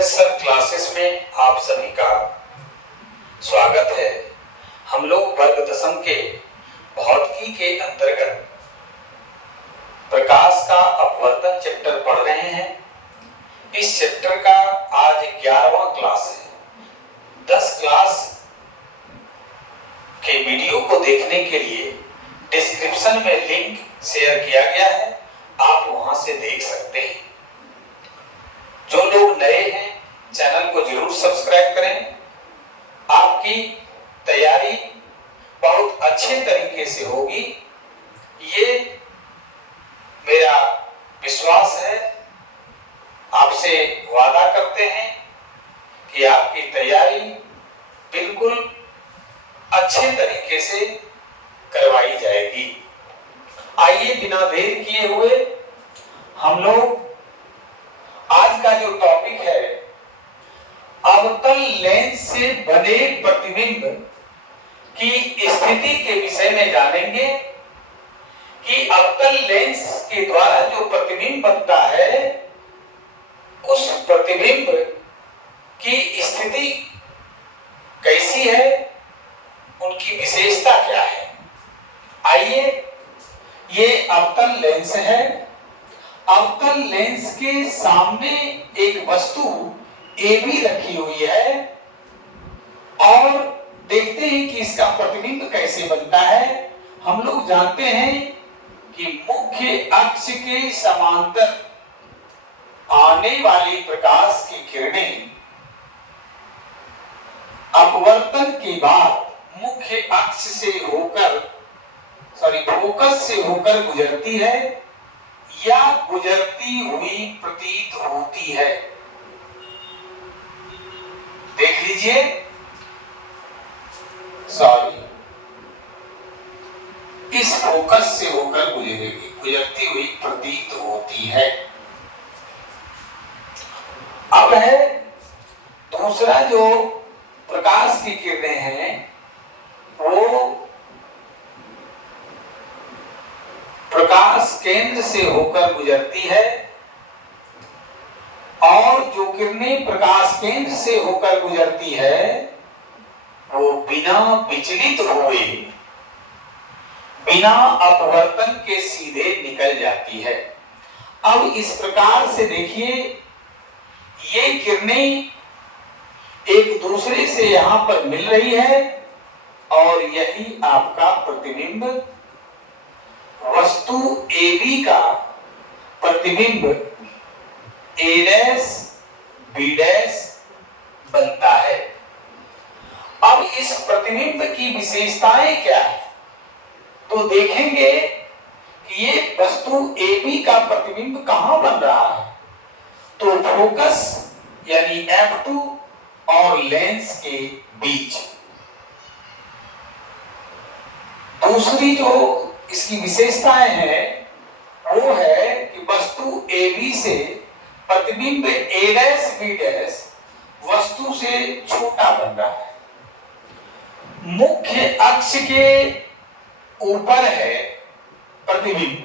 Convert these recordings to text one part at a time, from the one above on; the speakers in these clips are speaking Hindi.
सर क्लासेस में आप सभी का स्वागत है। हम लोग वर्ग दशम के भौतिकी के अंतर्गत प्रकाश का अपवर्तन चैप्टर पढ़ रहे हैं। इस चैप्टर का आज 11वां क्लास है। 10 क्लास के वीडियो को देखने के लिए डिस्क्रिप्शन में लिंक शेयर किया गया है, आप वहां से देख सकते हैं। जो लोग नए हैं चैनल को जरूर सब्सक्राइब करें। आपकी तैयारी बहुत अच्छे तरीके से होगी, ये मेरा विश्वास है। आपसे वादा करते हैं कि आपकी तैयारी बिल्कुल अच्छे तरीके से करवाई जाएगी। आइए बिना देर किए हुए हम लोग आज का जो टॉपिक है अवतल लेंस से बने प्रतिबिंब की स्थिति के विषय में जानेंगे कि अवतल लेंस के द्वारा जो प्रतिबिंब बनता है उस प्रतिबिंब की स्थिति कैसी है, उनकी विशेषता क्या है। आइए, ये अवतल लेंस है। अवतल लेंस के सामने एक वस्तु AB रखी हुई है और देखते हैं कि इसका प्रतिबिंब कैसे बनता है। हम लोग जानते हैं कि मुख्य अक्ष के समांतर आने वाली प्रकाश की किरणें अपवर्तन के बाद मुख्य अक्ष से होकर फोकस से होकर गुजरती है या गुजरती हुई प्रतीत होती है। देख लीजिए, इस फोकस से होकर गुजरेगी, गुजरती हुई प्रतीत होती है। अब है दूसरा, जो प्रकाश की किरणें हैं वो प्रकाश केंद्र से होकर गुजरती है और जो किरणें प्रकाश केंद्र से होकर गुजरती है वो बिना विचलित हुए, बिना अपवर्तन के सीधे निकल जाती है। अब इस प्रकार से देखिए, ये किरणें एक दूसरे से यहां पर मिल रही है और यही आपका प्रतिबिंब, वस्तु AB का प्रतिबिंब A' B' बनता है। अब इस प्रतिबिंब की विशेषताएं क्या है, तो देखेंगे कि ये वस्तु AB का प्रतिबिंब कहां बन रहा है, तो फोकस यानी F2 और लेंस के बीच। दूसरी जो इसकी विशेषताएं हैं वो है कि वस्तु AB से प्रतिबिंब A' B' वस्तु से छोटा बन रहा है। मुख्य अक्ष के ऊपर है प्रतिबिंब,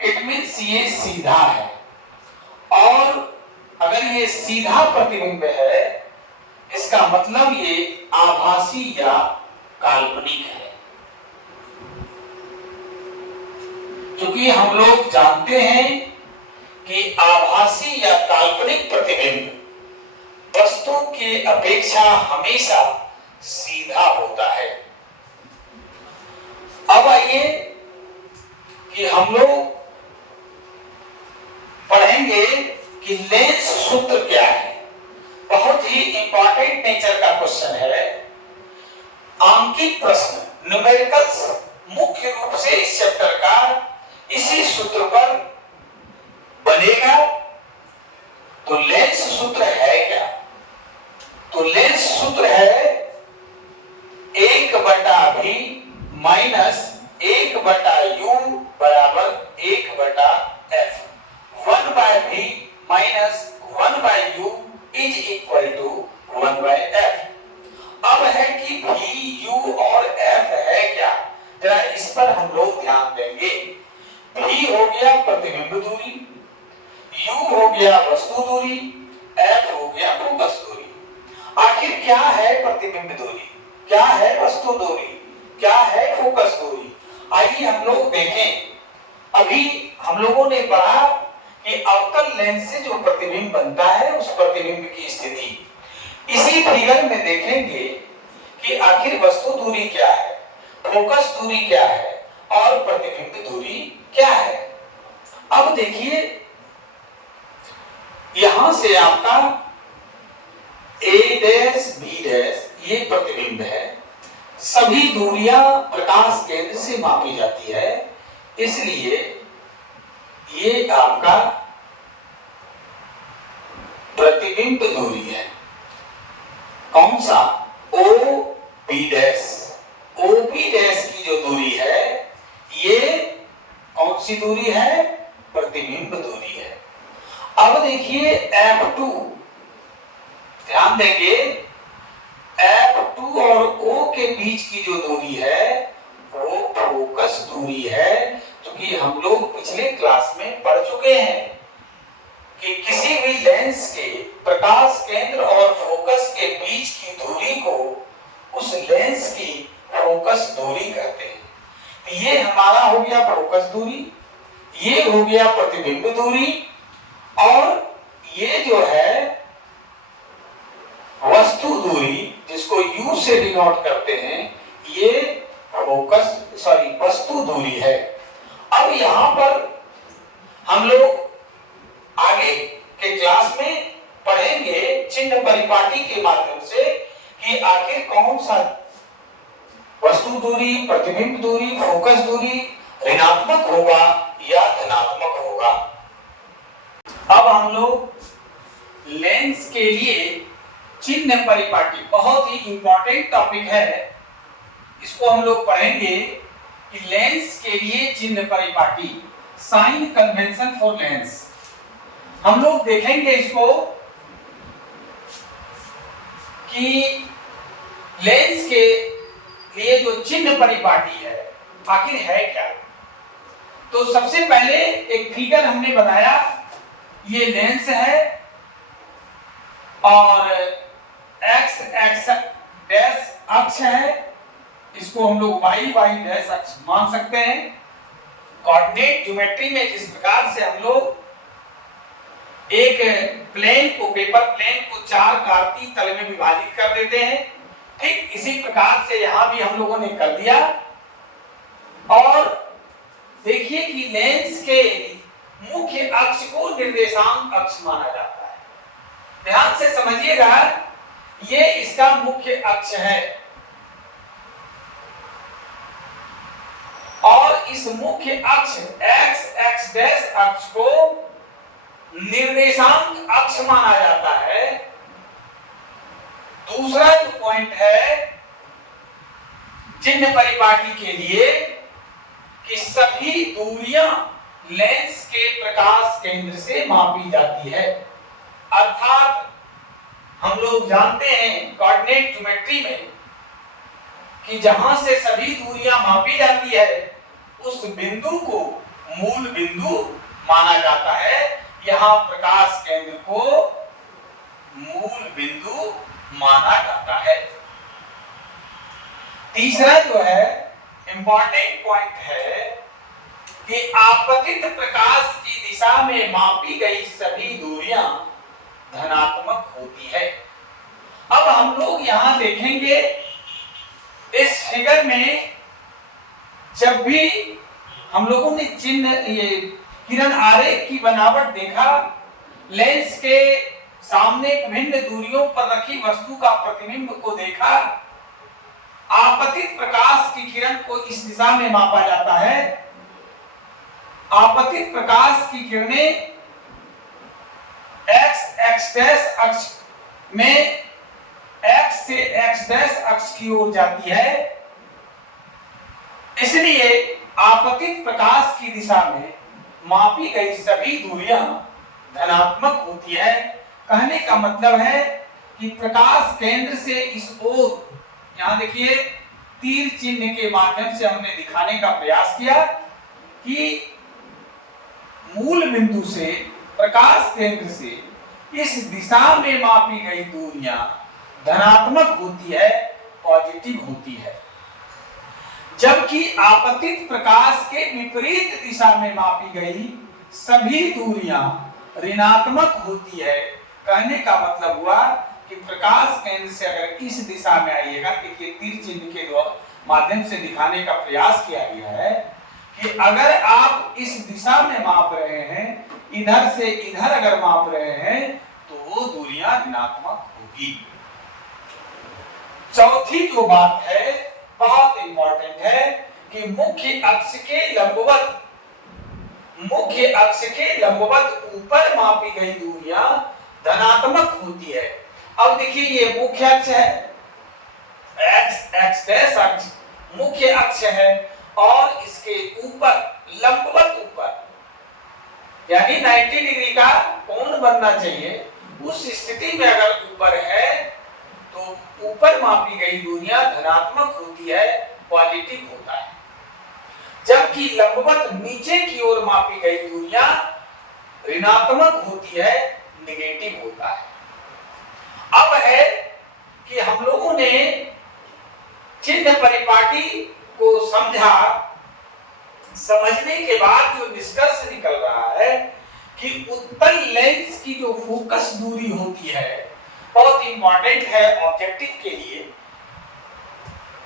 इट मीन्स ये सीधा है, और अगर ये सीधा प्रतिबिंब है इसका मतलब ये आभासी या काल्पनिक है। क्योंकि हम लोग जानते हैं कि आभासी या काल्पनिक प्रतिबिंब वस्तु की अपेक्षा हमेशा सीधा होता है। अब आइए कि हम लोग पढ़ेंगे कि लेंस सूत्र क्या है। बहुत ही इंपॉर्टेंट नेचर का क्वेश्चन है, आंकिक प्रश्न, न्यूमेरिकल्स मुख्य रूप से इस चैप्टर का इसी सूत्र पर बनेगा। तो लेंस सूत्र है क्या, तो लेंस सूत्र है 1/v माइनस 1/u बराबर 1/f। 1/v minus 1/u is equal to 1/f। अब है कि v, u और f है क्या, जरा इस पर हम लोग ध्यान देंगे। v हो गया प्रतिबिंब दूरी, u हो गया वस्तु दूरी, F हो गया फोकस दूरी। आखिर क्या है प्रतिबिंब दूरी, क्या है वस्तु दूरी, क्या है फोकस दूरी? आइए हम लोग देखें। अभी हम लोगों ने पढ़ा कि अवतल लेंस से जो प्रतिबिंब बनता है उस प्रतिबिंब की स्थिति, इसी फिगर में देखेंगे कि आखिर वस्तु दूरी क्या है, फोकस दूरी क्या है और प्रतिबिंब दूरी क्या है। अब देखिए यहां से आपका A डैश B डैश ये प्रतिबिंब है। सभी दूरियां प्रकाश केंद्र से मापी जाती है, इसलिए ये आपका प्रतिबिंब दूरी है। कौन सा? OB dash. OB डैश की जो दूरी है ये कौन सी दूरी है? प्रतिबिंब दूरी है। अब देखिए F2, ध्यान देंगे F2 और O के बीच की जो दूरी है वो फोकस दूरी है, क्योंकि हम लोग पिछले क्लास में पढ़ चुके हैं कि किसी भी लेंस के प्रकाश केंद्र और फोकस के बीच की दूरी को उस लेंस की फोकस दूरी कहते हैं। ये हमारा हो गया फोकस दूरी, ये हो गया प्रतिबिंब दूरी, और ये जो है वस्तु दूरी जिसको U से डिनोट करते हैं, ये वस्तु दूरी है। अब यहां पर हम लोग आगे के क्लास में पढ़ेंगे चिन्ह परिपाटी के माध्यम से कि आखिर कौन सा वस्तु दूरी, प्रतिबिंब दूरी, फोकस दूरी ऋणात्मक होगा या धनात्मक होगा। अब हम लोग लेंस के लिए चिन्ह परिपाटी, बहुत ही इंपॉर्टेंट टॉपिक है, इसको हम लोग पढ़ेंगे कि लेंस के लिए चिन्ह परिपाटी, साइन कन्वेंशन फॉर लेंस। हम लोग देखेंगे इसको कि लेंस के लिए जो चिन्ह परिपाटी है आखिर है क्या। तो सबसे पहले एक फिगर हमने बनाया, ये लेंस है और x x डैश अक्ष है, इसको हम लोग y y डैश अक्ष मान सकते हैं। कोऑर्डिनेट ज्योमेट्री में जिस प्रकार से हम लोग एक प्लेन को, पेपर प्लेन को 4 कार्तीय तल में विभाजित कर देते हैं, ठीक इसी प्रकार से यहां भी हम लोगों ने कर दिया। और देखिए कि लेंस के मुख्य अक्ष को निर्देशांक अक्ष माना जाता है। ध्यान से समझिएगा, ये इसका मुख्य अक्ष है और इस मुख्य अक्ष x x डैश अक्ष को निर्देशांक अक्ष माना जाता है। दूसरा जो पॉइंट है चिन्ह परिपाटी के लिए कि सभी दूरियां लेंस के प्रकाश केंद्र से मापी जाती है। अर्थात हम लोग जानते हैं कोऑर्डिनेट ज्योमेट्री में कि जहां से सभी दूरियां मापी जाती है उस बिंदु को मूल बिंदु माना जाता है। यहां प्रकाश केंद्र को मूल बिंदु माना जाता है। तीसरा जो है इंपॉर्टेंट पॉइंट है कि आपतित प्रकाश की दिशा में मापी गई सभी दूरियां धनात्मक होती है। अब हम लोग यहां देखेंगे इस फिगर में, जब भी हम लोगों ने चिन्ह ये किरण आरेख की बनावट देखा, लेंस के सामने विभिन्न दूरियों पर रखी वस्तु का प्रतिबिंब को देखा, आपतित प्रकाश की किरण को इस दिशा में मापा जाता है। आपतित प्रकाश की किरणें x x डैश अक्ष में x से x डैश अक्ष की ओर जाती है, इसलिए आपतित प्रकाश की दिशा में मापी गई सभी दूरियां धनात्मक होती है। कहने का मतलब है कि प्रकाश केंद्र से इस ओर, यहां देखिए तीर चिन्ह के माध्यम से हमने दिखाने का प्रयास किया कि मूल बिंदु से, प्रकाश केंद्र से इस दिशा में मापी गई दूरियां धनात्मक होती है, पॉजिटिव होती है, जबकि आपतित प्रकाश के विपरीत दिशा में मापी गई सभी दूरियां ऋणात्मक होती है। कहने का मतलब हुआ कि प्रकाश केंद्र से अगर इस दिशा में आइएगा, देखिए तीर चिन्ह के माध्यम से दिखाने का प्रयास किया गया है कि अगर आप इस दिशा में माप रहे हैं, इधर से इधर अगर माप रहे हैं, तो वो दूरियां ऋणात्मक होगी। चौथी जो बात है बहुत इंपॉर्टेंट है कि मुख्य अक्ष के लंबवत ऊपर मापी गई दूरियां धनात्मक होती है। अब देखिए ये मुख्य अक्ष है, एक्स डैश अक्ष मुख्य अक्ष है, और इसके ऊपर लंबवत ऊपर यानी 90 डिग्री का कोण बनना चाहिए, उस स्थिति में अगर ऊपर है तो ऊपर मापी गई दूरियां धनात्मक होती है, पॉजिटिव होता है, जबकि लंबवत नीचे की ओर मापी गई दूरियां ऋणात्मक होती है, नेगेटिव होता है। अब है कि हम लोगों ने चिन्ह परिपाटी को समझा, समझने के बाद जो निष्कर्ष निकल रहा है कि उत्तल लेंस की जो फोकस दूरी होती है बहुत इंपॉर्टेंट है ऑब्जेक्टिव के लिए।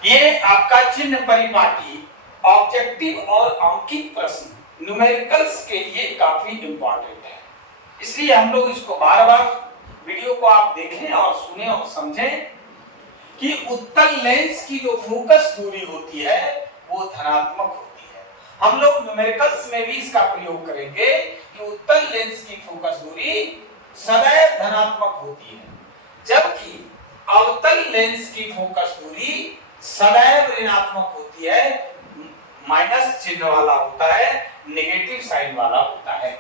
ये आपका चिन्ह परिपाटी ऑब्जेक्टिव और अंकित प्रश्न न्यूमेरिकल्स के लिए काफी इंपॉर्टेंट है, इसलिए हम लोग इसको बार बार वीडियो को आप देखें और सुने और समझें कि उत्तल लेंस की जो फोकस दूरी होती है वो धनात्मक होती है। हम लोग न्यूमेरिकल्स में भी इसका प्रयोग करेंगे कि उत्तल लेंस की फोकस दूरी सदैव धनात्मक होती है, जबकि अवतल लेंस की फोकस दूरी सदैव ऋणात्मक होती है, माइनस चिन्ह वाला होता है, नेगेटिव साइन वाला होता है।